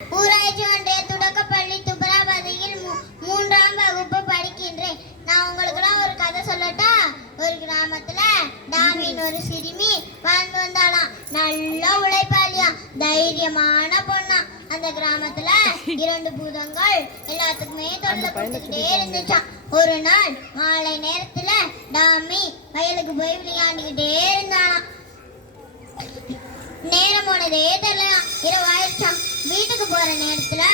ஊராட்சி ஒன்றிய தொடக்கப்பள்ளி துபராபதியில் 3ஆம் வகுப்பு படிக்கின்றேன். நான் உங்களுக்குலாம் ஒரு கதை சொல்லட்டா? ஒரு கிராமத்துல டாமின்னு ஒரு சிறுமி வாழ்ந்து வந்தாலாம். நல்ல உழைப்பாளியா, தைரியமான பொண்ணா. அந்த கிராமத்துல 2 பூதங்கள் எல்லாத்துக்குமே தொல்லை கொடுத்துக்கிட்டே இருந்துச்சான். ஒரு நாள் மாலை நேரத்துல டாமி வயலுக்கு போய் விளையாண்டுக்கிட்டே இருந்தாலாம். நேரம் போனதே தெரியலையா, இரவாயிடுச்சான். வீட்டுக்கு போற நேரத்துல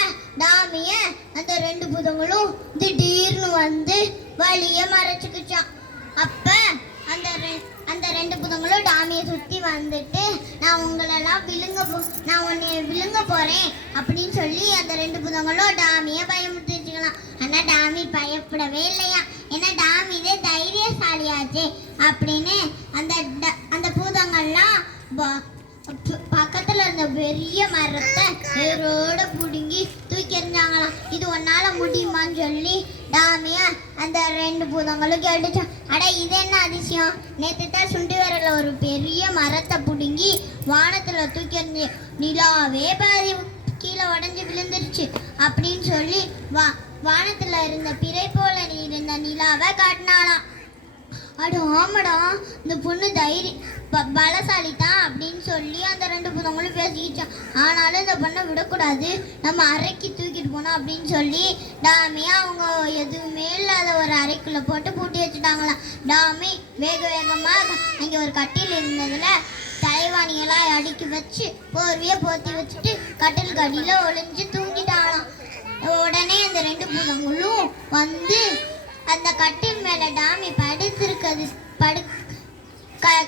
டாமிய அந்த 2 பூதங்களும் திடீர்னு வந்து வழிய மறைச்சுக்குச்சான். அப்ப அந்த 2 பூதங்களும் டாமிய சுத்தி வந்துட்டு, நான் உன்னைய விழுங்க போறேன் அப்படின்னு சொல்லி அந்த 2 பூதங்களும் டாமிய பயமுறுத்திச்சுக்கலாம். ஆனா டாமி பயப்படவே இல்லையா, ஏன்னா டாமியே தைரியசாலியாச்சு அப்படின்னு அந்த பூதங்கள்லாம் பக்கத்துல இருந்த பெரிய மரத்தை வேரோட புடுங்கி தூக்கி எறிஞ்சாங்களாம். இது ஒன்னால முடியுமான்னு சொல்லி டாமியா அந்த 2 பூதங்களும் கேட்டுச்சான். அட இது என்ன அதிசயம், நேற்று தான் சுண்டி வரல ஒரு பெரிய மரத்தை புடுங்கி வானத்துல தூக்கி எறிஞ்சு நிலாவே பாதி கீழே உடஞ்சி விழுந்துருச்சு அப்படின்னு சொல்லி வானத்துல இருந்த பிறை போல இருந்த நிலாவை காட்டினாலாம். அட ஆமாடா, இந்த பொண்ணு பலசாலி தான் அப்படின்னு சொல்லி அந்த 2 பூதங்களும் பேசிக்கிச்சான். ஆனாலும் இந்த பொண்ணை விடக்கூடாது, நம்ம அறைக்கு தூக்கிட்டு போனோம் அப்படின்னு சொல்லி டாமியா அவங்க எதுவுமே இல்லாத ஒரு அறைக்குள்ள போட்டு பூட்டி வச்சுட்டாங்களாம். டாமி வேகமாக அங்கே ஒரு கட்டில் இருந்ததுல தலைவாணியெல்லாம் அடுக்கி வச்சு போர்வையை போத்தி வச்சுட்டு கட்டிலுக்கு அடியில ஒளிஞ்சு தூங்கிட்டாங்களாம். உடனே அந்த 2 பூதங்களும் வந்து அந்த கட்டில் மேல டாமி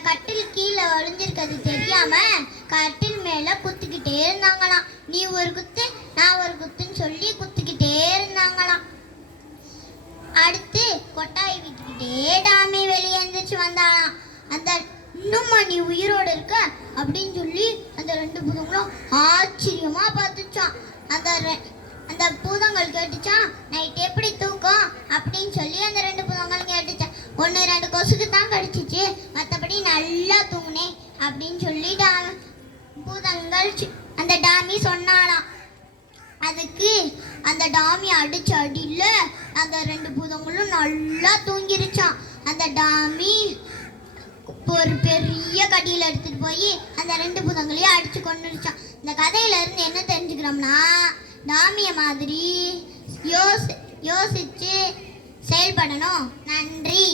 கட்டில் கீழே ஒளிஞ்சிருக்கிறது தெரியாம கட்டில் மேல குத்திக்கிட்டே இருந்தாங்களாம். நீ ஒரு குத்து நான் ஒரு குத்துன்னு சொல்லி குத்திக்கிட்டே இருந்தாங்களாம். அடுத்து கொட்டாய் விட்டுக்கிட்டே டாமி வெளியே எந்திரிச்சு வந்தாலாம். அந்த இன்னும்மா நீ உயிரோடு இருக்க அப்படின்னு சொல்லி அந்த 2 பூதங்களும் ஆச்சரியமா பார்த்துச்சான். அந்த பூதங்கள் கேட்டுச்சான், நைட் எப்படி தூக்கம் அப்படின்னு சொல்லி அந்த 2 பூதங்கள் கேட்டுச்சான். 1-2 கொசுக்கு தான் கடிச்சிச்சு, மற்றபடி நல்லா தூங்குனேன் அப்படின்னு சொல்லி பூதங்கள் அந்த டாமி சொன்னாலாம். அதுக்கு அந்த டாமி அடிச்ச அடியில அந்த 2 பூதங்களும் நல்லா தூங்கிருச்சான். அந்த டாமி ஒரு பெரிய கடியில எடுத்துட்டு போய் அந்த 2 பூதங்களையும் அடிச்சு கொண்டுருச்சான். இந்த கதையில இருந்து என்ன தெரிஞ்சுக்கிறோம்னா, டாமிய மாதிரி யோசிச்சு செயல்படணும். நன்றி.